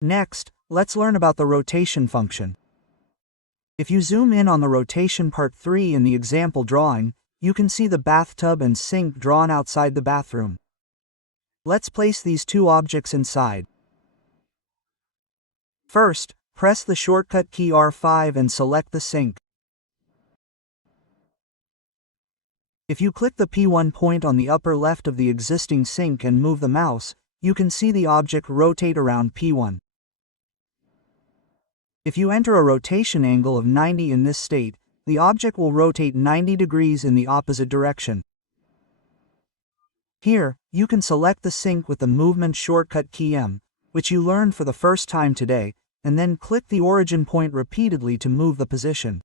Next, let's learn about the rotation function. If you zoom in on the rotation part 3 in the example drawing, you can see the bathtub and sink drawn outside the bathroom. Let's place these two objects inside. First, press the shortcut key R5 and select the sink. If you click the P1 point on the upper left of the existing sink and move the mouse, you can see the object rotate around P1. If you enter a rotation angle of 90 in this state, the object will rotate 90 degrees in the opposite direction. Here, you can select the sink with the movement shortcut key M, which you learned for the first time today, and then click the origin point repeatedly to move the position.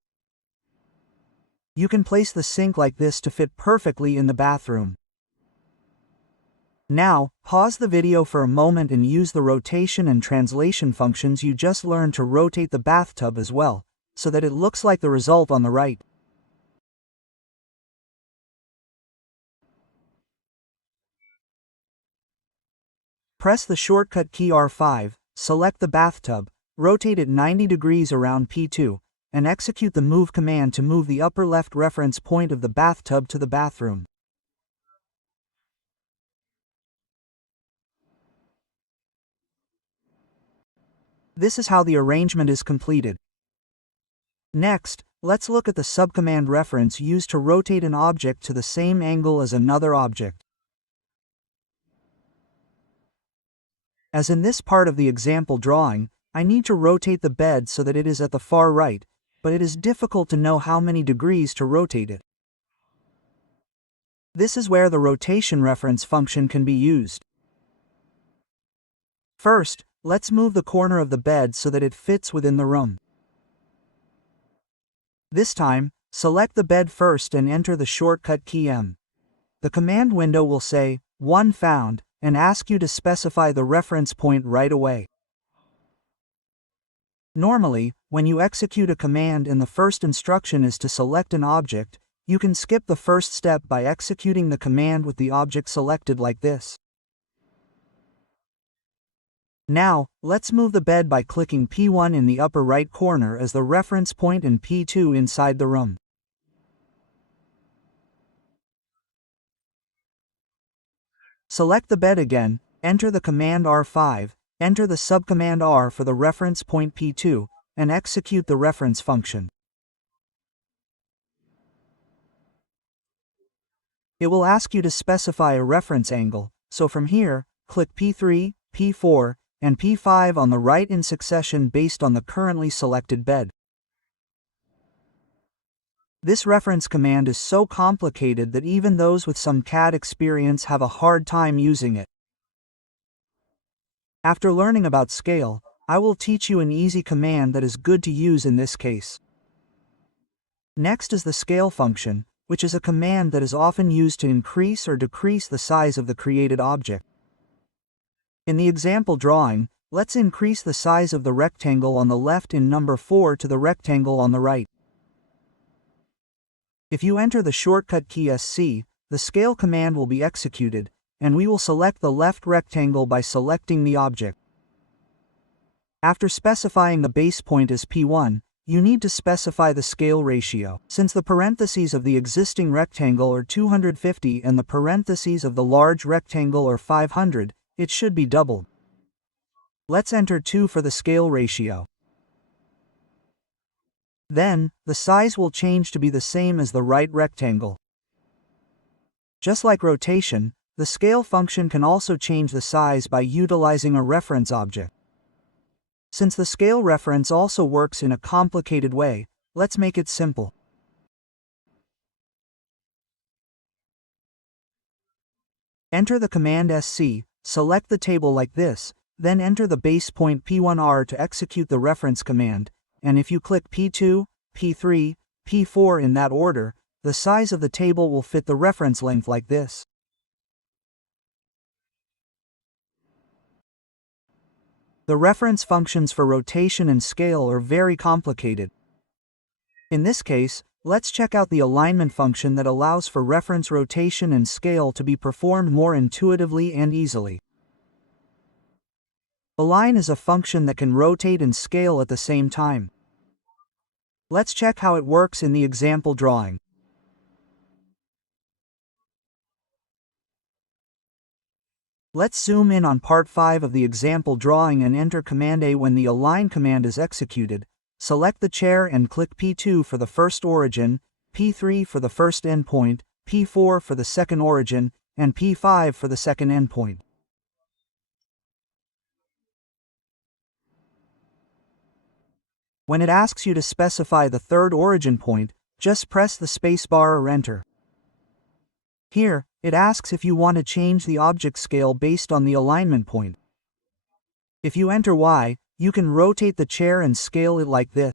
You can place the sink like this to fit perfectly in the bathroom. Now, pause the video for a moment and use the rotation and translation functions you just learned to rotate the bathtub as well, so that it looks like the result on the right. Press the shortcut key R5, select the bathtub, rotate it 90 degrees around P2, and execute the move command to move the upper left reference point of the bathtub to the bathroom. This is how the arrangement is completed. Next, let's look at the subcommand reference used to rotate an object to the same angle as another object. As in this part of the example drawing, I need to rotate the bed so that it is at the far right, but it is difficult to know how many degrees to rotate it. This is where the rotation reference function can be used. First, let's move the corner of the bed so that it fits within the room. This time, select the bed first and enter the shortcut key M. The command window will say, "1 found," and ask you to specify the reference point right away. Normally, when you execute a command and the first instruction is to select an object, you can skip the first step by executing the command with the object selected like this. Now, let's move the bed by clicking P1 in the upper right corner as the reference point and P2 inside the room. Select the bed again, enter the command R5, enter the subcommand R for the reference point P2, and execute the reference function. It will ask you to specify a reference angle, so from here, click P3, P4, and P5 on the right in succession based on the currently selected bed. This reference command is so complicated that even those with some CAD experience have a hard time using it. After learning about scale, I will teach you an easy command that is good to use in this case. Next is the scale function, which is a command that is often used to increase or decrease the size of the created object. In the example drawing, let's increase the size of the rectangle on the left in number 4 to the rectangle on the right. If you enter the shortcut key SC, the scale command will be executed, and we will select the left rectangle by selecting the object. After specifying the base point as P1, you need to specify the scale ratio. Since the parentheses of the existing rectangle are 250 and the parentheses of the large rectangle are 500, it should be doubled. Let's enter 2 for the scale ratio. Then, the size will change to be the same as the right rectangle. Just like rotation, the scale function can also change the size by utilizing a reference object. Since the scale reference also works in a complicated way, let's make it simple. Enter the command SC, select the table like this, then enter the base point P1R to execute the reference command, and if you click P2, P3, P4 in that order, the size of the table will fit the reference length like this. The reference functions for rotation and scale are very complicated. In this case, let's check out the alignment function that allows for reference rotation and scale to be performed more intuitively and easily. Align is a function that can rotate and scale at the same time. Let's check how it works in the example drawing. Let's zoom in on part 5 of the example drawing and enter Command A when the Align command is executed. Select the chair and click P2 for the first origin, P3 for the first endpoint, P4 for the second origin, and P5 for the second endpoint. When it asks you to specify the third origin point, just press the spacebar or enter. Here, it asks if you want to change the object scale based on the alignment point. If you enter Y, you can rotate the chair and scale it like this.